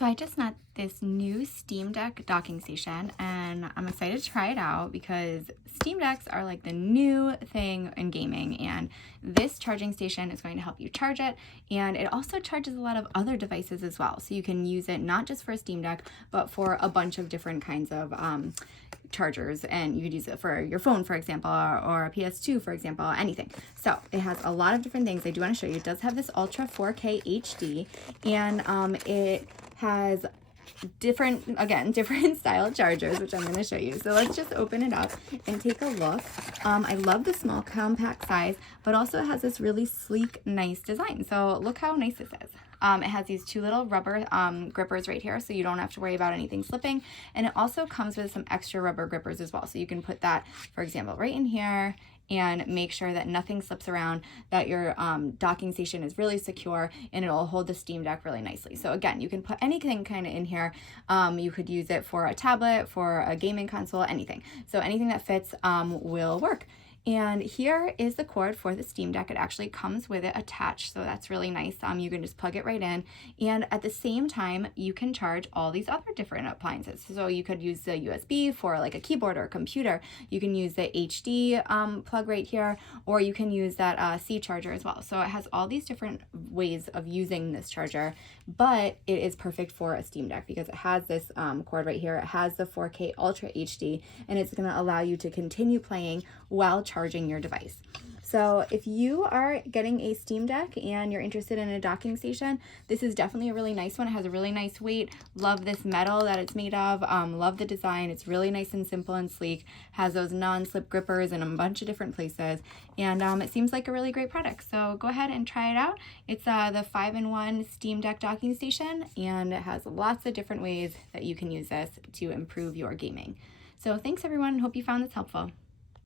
So I just met this new Steam Deck docking station and I'm excited to try it out because Steam Decks are like the new thing in gaming, and this charging station is going to help you charge it, and it also charges a lot of other devices as well. So you can use it not just for a Steam Deck but for a bunch of different kinds of chargers, and you could use it for your phone, for example, or a PS2, for example, anything. So it has a lot of different things. I do want to show you. It does have this Ultra 4K HD, and it has different style chargers, which I'm going to show you. So let's just open it up and take a look. I love the small compact size, but also it has this really sleek, nice design. So look how nice this is. It has these two little rubber grippers right here, so you don't have to worry about anything slipping. And it also comes with some extra rubber grippers as well. So you can put that, for example, right in here and make sure that nothing slips around, that your docking station is really secure, and it'll hold the Steam Deck really nicely. So again, you can put anything kind of in here. You could use it for a tablet, for a gaming console, anything. So anything that fits will work. And here is the cord for the Steam Deck. It actually comes with it attached, so that's really nice. You can just plug it right in, and at the same time you can charge all these other different appliances. So you could use the USB for like a keyboard or a computer. You can use the HD plug right here, or you can use that C charger as well. So it has all these different ways of using this charger, but it is perfect for a Steam Deck because it has this cord right here. It has the 4K Ultra HD, and it's going to allow you to continue playing while charging your device. So if you are getting a Steam Deck and you're interested in a docking station, this is definitely a really nice one. It has a really nice weight. Love this metal that it's made of. Love the design. It's really nice and simple and sleek. Has those non-slip grippers in a bunch of different places. And it seems like a really great product. So go ahead and try it out. It's the 5-in-1 Steam Deck docking station, and it has lots of different ways that you can use this to improve your gaming. So thanks everyone. Hope you found this helpful.